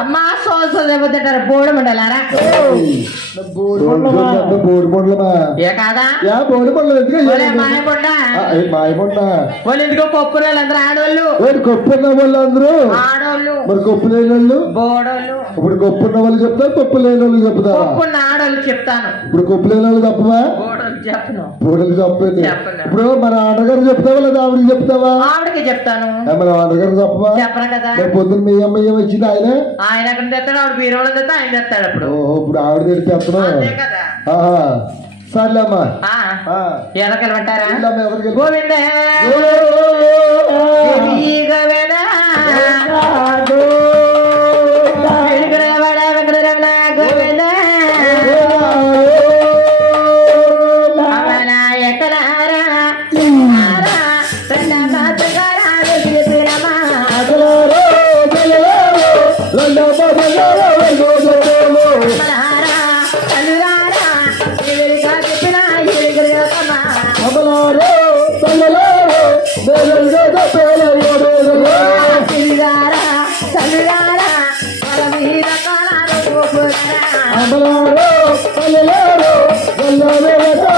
అమ్మా సోల్సో దెబ్బతింటారు బోడు మండలారా? బోడి పండ్లమా ఏ కాదా? బోడి పండ్లు వాళ్ళు ఎందుకో పప్పు అందరూ ఆడోళ్ళు. ఏంటి కొప్పున్న వాళ్ళు అందరూ ఆడోళ్ళు. మరి కొప్పు లేని వాళ్ళు బోడోళ్ళు. ఇప్పుడు కొప్పున్న వాళ్ళు చెప్తారు కొప్పు లేని వాళ్ళు చెప్తారా ఆడోళ్ళు చెప్తాను. ఇప్పుడు కొప్పు లేని వాళ్ళు తప్పవా చెప్పను. ఇప్పుడు మన ఆటగారు చెప్తావా లేదా ఆవిడకి చెప్తావా? ఆవిడకి చెప్తాను. మన ఆటగారు చెప్పవా? చెప్పను కదా. పొద్దున్న మీ అమ్మ ఏం వచ్చింది ఆయన? ఆయన అక్కడ తెస్తాడు ఆవిడ బీరోలో తెస్తే ఆయన తెస్తాడు అప్పుడు. ఇప్పుడు ఆవిడ తెలిసి చెప్తున్నా అంతే కదా. ఆహా. సర్లే అమ్మా. ఎవరికి వెళ్ళి- గోవింద. గోపురారా. అమలారా,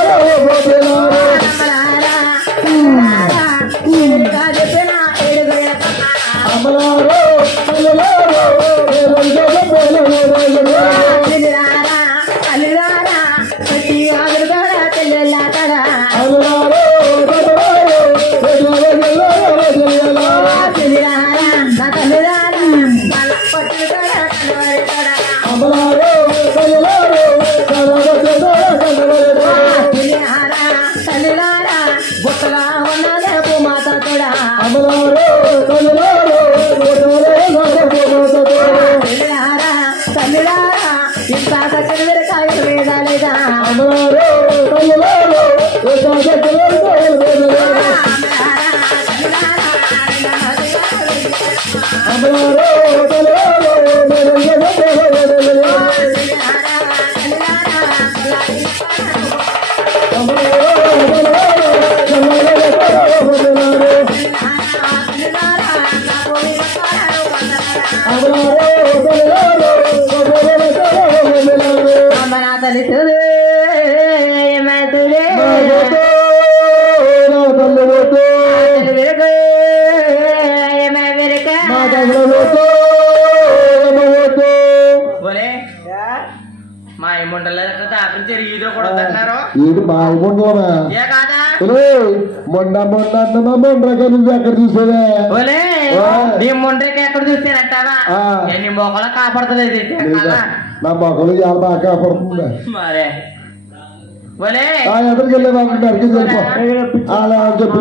అమ్మ వద్దన్నారు ఏంటి మా ఇవ్వండిలోనా ఏ కాదా మొన్న మొన్న అన్నమా మొండ్రగా నువ్వు ఎక్కడ చూసావే. నీ ముండ్రికి ఎక్కడ. ఏ నీ మొక్కలో కాపాడతలేదు? నా మొక్కలు చాలా బాగా కాపాడుతుంది మరే. ఒలే. ఆ ఎదరికి వెళ్ళే బాబు ఎక్కడికి వెళ్ళిపో. అలా చెప్పి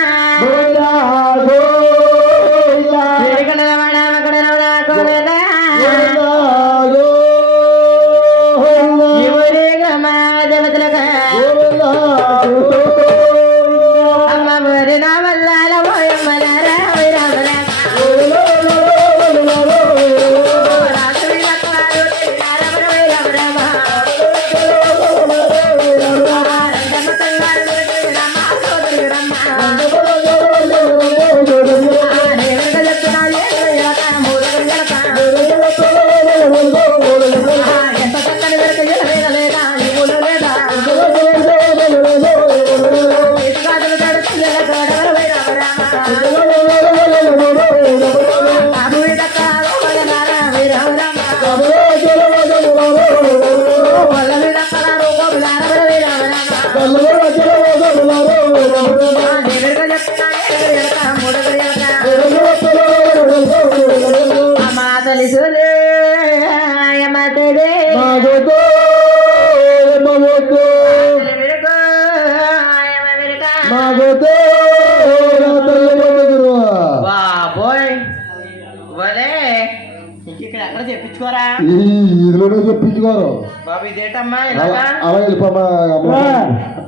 చెప్పించుకోరా ఈ ఇదిలోనే చెప్పించుకోరు. బాబు ఇదేటమ్మా అలా ఇలాగా? అలా వెళ్ళిపోమా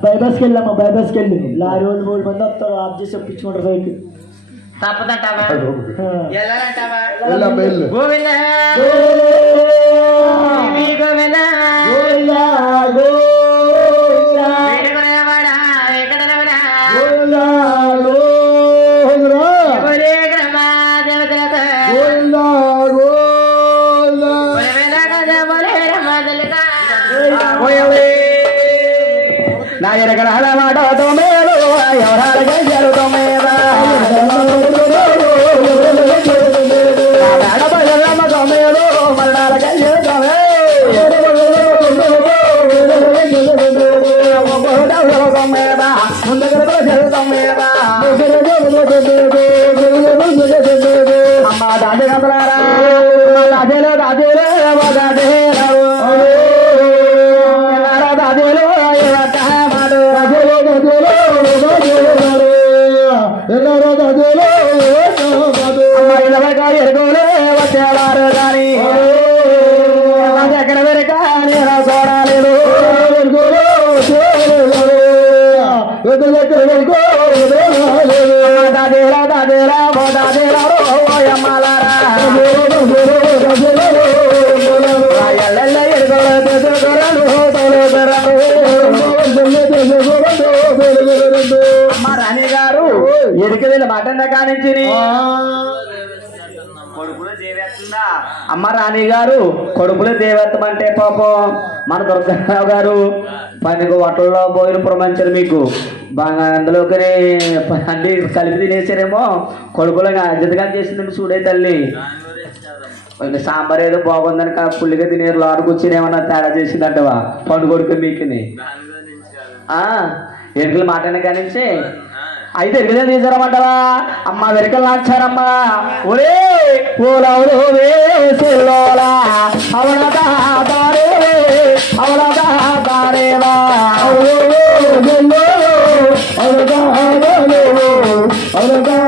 బైపాస్కి వెళ్ళమ్మా బైపాస్కి వెళ్ళి లారీ వాళ్ళు మూడు మంది వస్తారు ఆఫ్ చేసి ఒప్పించుకుంటారు సైకిల్. తప్పదంటావా? ఎల్లాలంటావా వెళ్ళమ్మ వెళ్ళు. గోవింద? గోవింద? తోమేలు ఎవరాల గంజలు చూడలేదు ఎల్లెల్ల ఎరుగులు తెచ్చుకోరలు తోలుతారు అమ్మ రాణి గారు ఎరికదిన మటన్ కానించి అమ్మ రాణి గారు కొడుకులు దేవత్వం అంటే పాపం మన దుర్గారావు గారు పనికి హోటల్లో భోజనం ప్రమాణించారు మీకు. బాగా అందులోకి అన్ని కలిపి తినేసారేమో కడుపులో అర్జెంట్గా చేసింది చూడే తల్లి. సాంబార్ ఏదో బాగుందని పుల్లిగా తినేరు లోనకు కూర్చొని ఏమన్నా తేడా చేసిందంటవా? పండు కొడుకు మీకుని. ఎరుకల మాట కానించి అయితే ఎరుకలు తీసారమంటావా అమ్మ వెరకలు నాచారమ్మా. ఒరే పూలవులు వేసిల్లోలా అవలదా దారే అవలదా దారేవా నెల్లోరా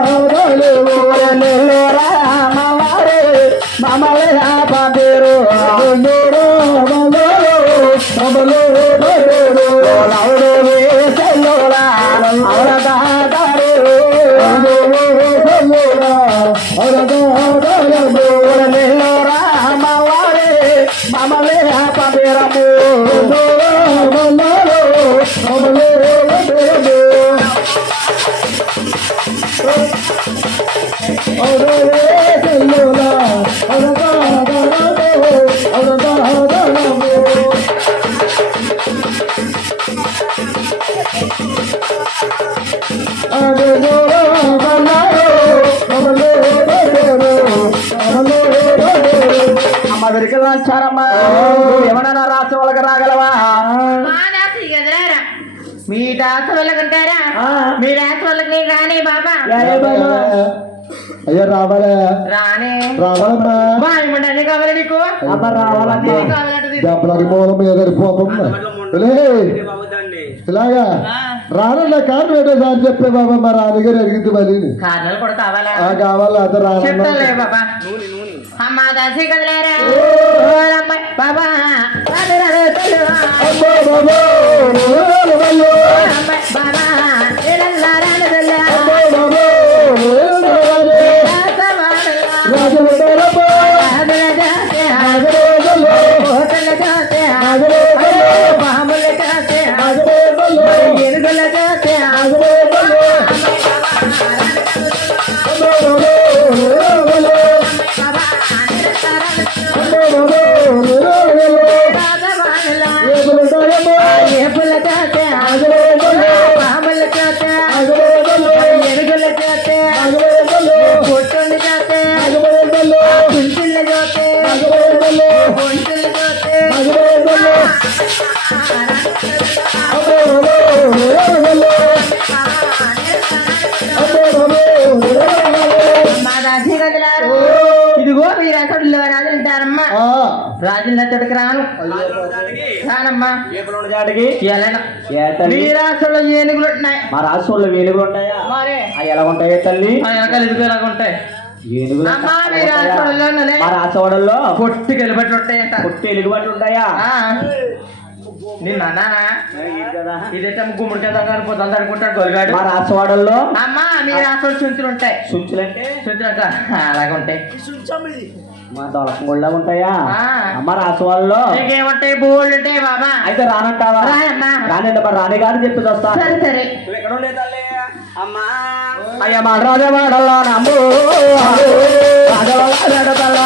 Oh, ఏమన్నా రాష్ట్రం వాళ్ళకి రాగలవా మా దాసి ఎదురారా. మీ దాస వాళ్ళకంటారా మీ దాస వాళ్ళకి రాని బాబా అయ్యా రావాలే రానే రావాలమ్మా బాయ్ అన్ని కావాలి నీకు అమ్మ రావాలంటే. దెబ్బలకి ఇలాగా. రానన్న కారణం ఏంటో సార్ చెప్పే బాబా మా రాణిగారు అడిగింది మళ్ళీ కారణాలు కూడా కావాలా? ఆ కావాలా? అదే బాబా. అమ్మ దాసి కదలేరా బాబా రాదురా కదలారు ఇదిగో మీరు అసలు రాజులు అంటారమ్మా రాజుల నచ్చడికి రాను. రానమ్మా. ఏనుగులు ఉంటున్నాయి. మా రాష్ట్రంలో వేలుగులు ఉంటాయా? మరే. అవి ఎలా ఉంటాయి తల్లి? ఆ వెనకాల ఇదిగో ఇలాగ ఉంటాయి? ఏనుగులు రాసవాడల్లో పొట్టి గెలిపట్లు ఉంటాయంట. పుట్టి ఎలుగుబట్లు ఉంటాయా? ఆ, నిన్న అన్నానా కదా. ఇదైతే గుమ్మడి కింద కనిపోతుంది అనుకుంటాడు గొలిగాడు మా రాసవాడల్లో? అమ్మా మీరు అసలు చుంచులు ఉంటాయి. సుంచులంటే చుంచులు అంట. అలాగే ఉంటాయి. మా దొలకంగుళ్ళ ఉంటాయా? ఆ. అమ్మ రాసవాడలో నీకేముంటాయి? బోళ్ళు ఉంటాయి బాబా. అయితే రానంటావా. రానండి మరి రాని గారు చెప్పి వస్తా సరే సరే. అమ్మా. అయ్య మా రాజవాడల్లో నమ్ము రాజవాడలో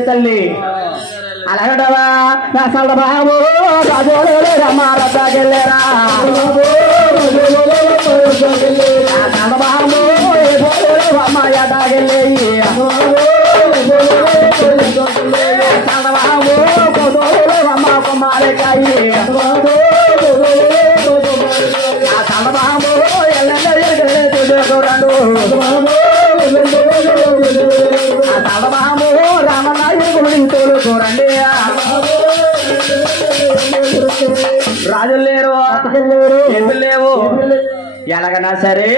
తల్లి. అలాగటవా నా సల్ల బాబు రాజులు రమ్మా బాబు ఏ పోలేరు అమ్మ ఎటాకెళ్ళేయి సల్ల బాబు కొదోలు ఎలాగైనా సరే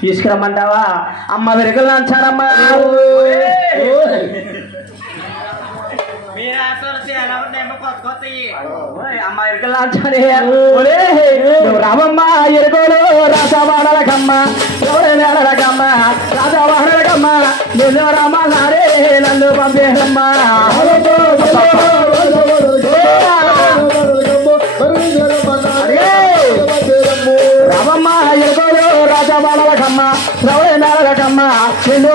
తీసుకురమ్మంటావా అమ్మ వెనుకలు కొత్త కొత్తవి అమ్మ ఎరుకలు నువ్వు రామమ్మ ఎరుకోలు రాసవాడలకమ్మ నిన్ను రామ నారే నన్ను పంపేరమ్మా నేలకమ్మ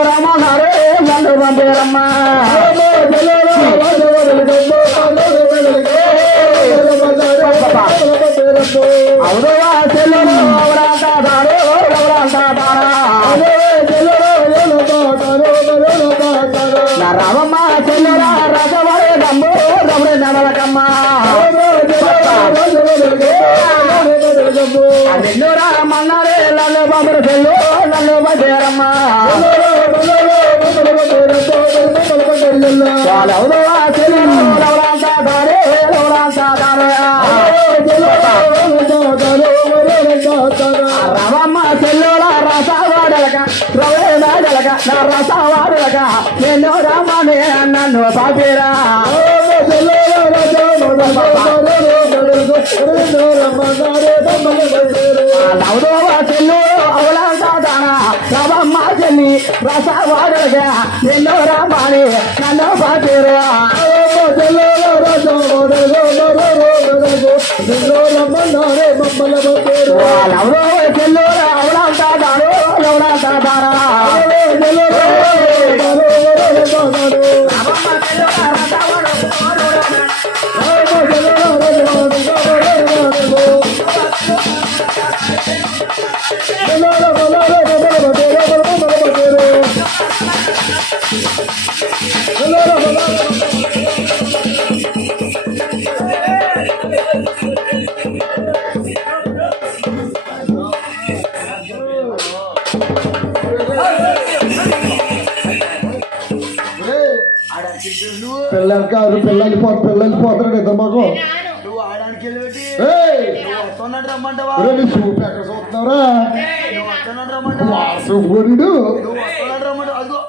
నిన్ను నన్ను పంపేరమ్మా. అవుదవా చెల్లెలు ఎవరంతా దారు నా రామమ్మ చెల్లెల రసవరే దమ్ము రమణి నడలకమ్మ నిన్నురా మన్నారే నన్ను బాబురు చెల్లు నన్ను బజేరమ్మ చెల్లి రసవాడలక నిన్ను రమ్మని నన్ను పాపిరా నవదోవ చెల్లు అవలంతా దారు అవలంతా దారా పిల్లలు కాదు పిల్లలు పో పిల్లలు పోతాడు ఇద్దరు మాకు. చూపు ఎక్కడ చూస్తున్నావురా? రమ్మంటావా? అదిగో.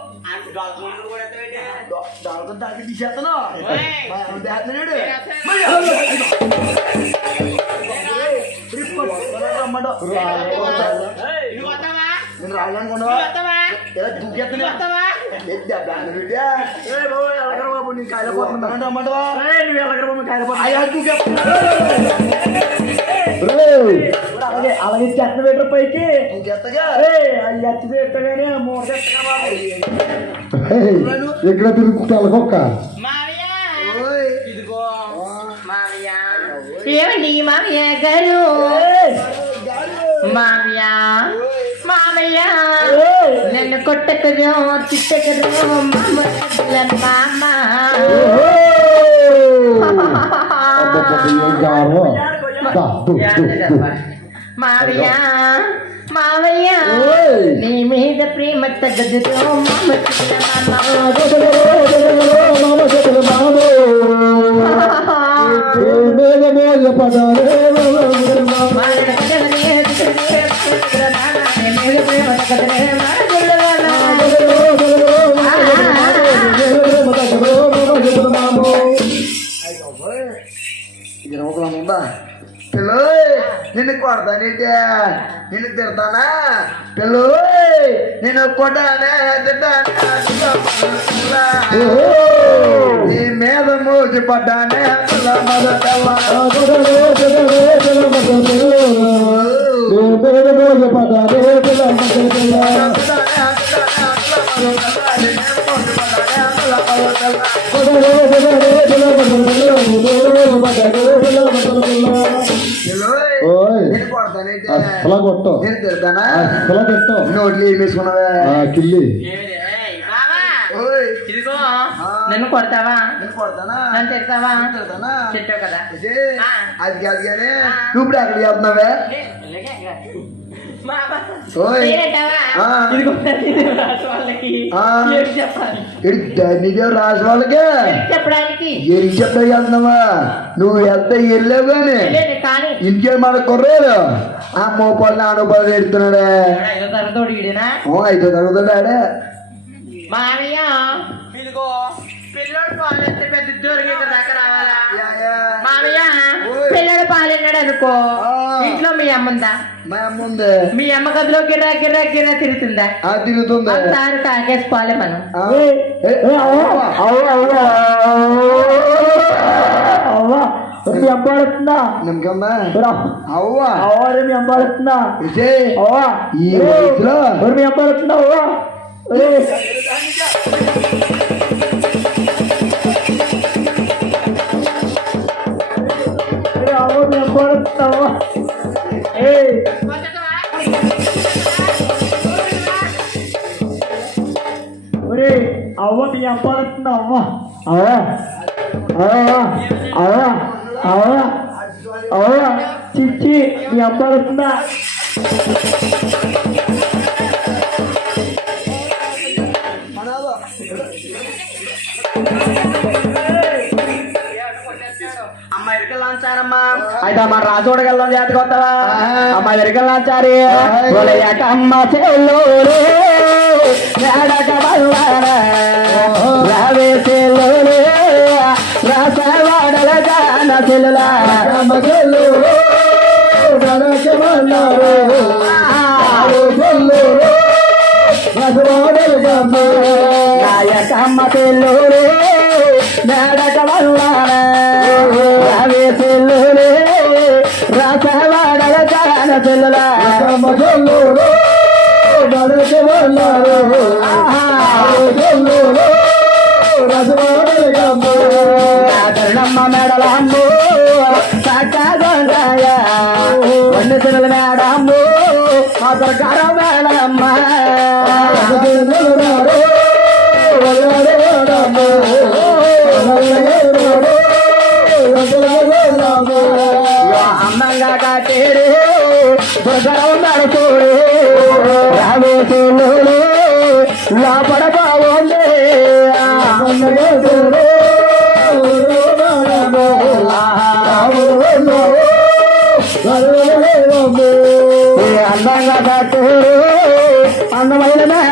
దాంతో దానికి తీసేస్తాను నేను రాయాలనుకున్నావా దూకేస్తున్నా అలాగే అలాగే చెత్త పెట్టరు పైకి మూట ఎత్తగా ఏయ్, ఇక్కడ తిరుగు తెలకొక్క మావయ్య ఓయ్ ఇదిగో మావయ్య ఏమండి మావయ్య గారు మావయ్య మామయ్య నన్ను కొట్టకదు తిట్టకదు మామ దు, దు. మావయ్య మావయ్య. నీ మీద ప్రేమ తగ్గదుతో మామ మామ మామ మామో. మామ. పిల్లో నిన్ను కొడతానేంటి నిన్ను తిడతానా పిల్లో నేను కొట్టానే తిట్టానా నీ మీద మోసి పడ్డానే పిల్ల మొదటల్లా. పిల్లోయ్, ఓయ్. నేను కొడతానేంటి అసలు కొట్టు నేను తిడతానా నన్ను కొడతావా? నేను కొడతానా? నన్ను తిడతావా? తిడతానా? తిట్టావు కదా. అది కాదు కానీ నువ్వు ఇప్పుడు. ఇదిగో ఇది రాసు వాళ్ళకి. చెప్పడానికి ఏం చెప్పడానికి? వెళ్తున్నావా నువ్వు వెళ్తే వెళ్ళావు కానీ? ఇంకే మన కుర్రాడు? ఆ మోపాలు నానోపాలు ఎడుతున్నాడే ఐదో ఓ అయితే తగ్గుతున్నాడే మామయ్య. పిల్లోడు పాలు ఎత్తే పెద్ద దూరం ఇక్కడ దాకా రావాలా మామయ్య. పిల్లడు పాలన్నాడు అనుకో ఆ. ఇంట్లో మీ అమ్మందా మా అమ్మ ఉంది. మీ అమ్మ గదిలో గిర్రా గిర్రా గిర్రా తిరుగుతుందా? ఆ తిరుగుతుంది. ఒకసారి తాగేసి పాలే మనం. మీ అబ్బాడుతుందా నమ్మకమ్మా. అవ్వా. అవ్వరే మీ అబ్బాడుతుందా ఇదే అవ్వా. ఈ వయసులో మీ అబ్బాడుతుందా అవ్వా? అవ్వ మీ అబ్బాడుతుందా అవ్వ ఏ ఒరే అవ్వ మీ అబ్బాడుతుందా అవ్వ. అవ్వ అవ్వ అవ్వ అవ్వ అవ్వ. చిచ్చి మీ అబ్బాడుతుందా అయితే మన రాజోడికి వెళ్దాం జాతికి వస్తావా? అమ్మ వెళ్ళాచారి అమ్మ చెల్లు. రాసవాడల జాన చెల్లులా మగలు గణకమన్నారు రసవాడలు ప్రకారం నడుచుడు రావేసులు లోపడ బాగుంది అందంగా అందమైన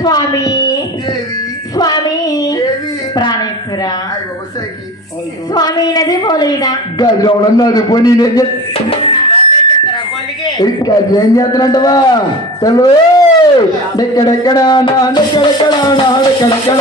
స్వామి. స్వామి. ప్రాణేశ్వర. స్వామి నది పోలేదా? గదిలో ఉన్నది పోనీ ఏం చేస్తున్నట్టవా తెలు! ఎక్కడెక్కడ ఎక్కడెక్కడ ఎక్కడెక్కడ